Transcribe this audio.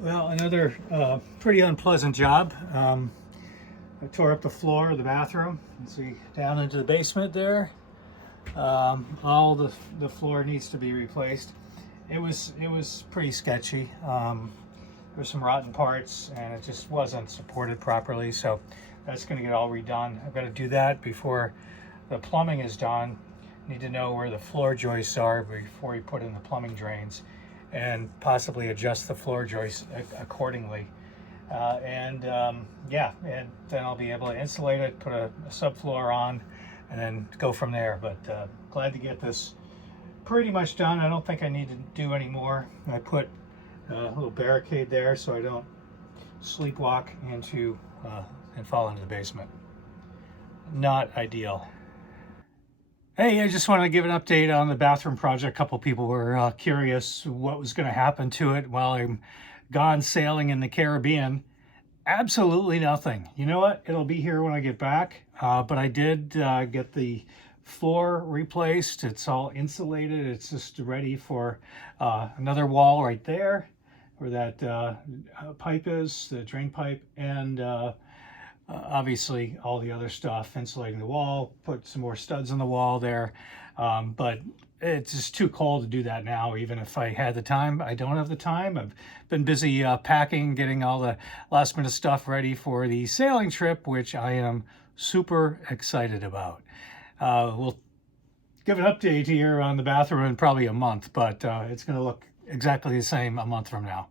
Well, another pretty unpleasant job. I tore up the floor of the bathroom. You can see down into the basement there. All the floor needs to be replaced. It was pretty sketchy. There were some rotten parts, and it just wasn't supported properly. So that's going to get all redone. I've got to do that before the plumbing is done. Need to know where the floor joists are before we put in the plumbing drains, and possibly adjust the floor joists accordingly. Yeah, and then I'll be able to insulate it, put a subfloor on, and then go from there. But glad to get this pretty much done. I don't think I need to do any more. I put a little barricade there so I don't sleepwalk into and fall into the basement. Not ideal. Hey, I just want to give an update on the bathroom project. A couple people were curious what was going to happen to it while I'm gone sailing in the Caribbean. Absolutely nothing. You know what? It'll be here when I get back. But I did get the floor replaced. It's all insulated. It's just ready for another wall right there where that pipe is, the drain pipe, and obviously all the other stuff, insulating the wall, put some more studs on the wall there. But it's just too cold to do that now, even if I had the time. I don't have the time. I've been busy packing, getting all the last minute stuff ready for the sailing trip, which I am super excited about. We'll give an update here on the bathroom in probably a month, but it's going to look exactly the same a month from now.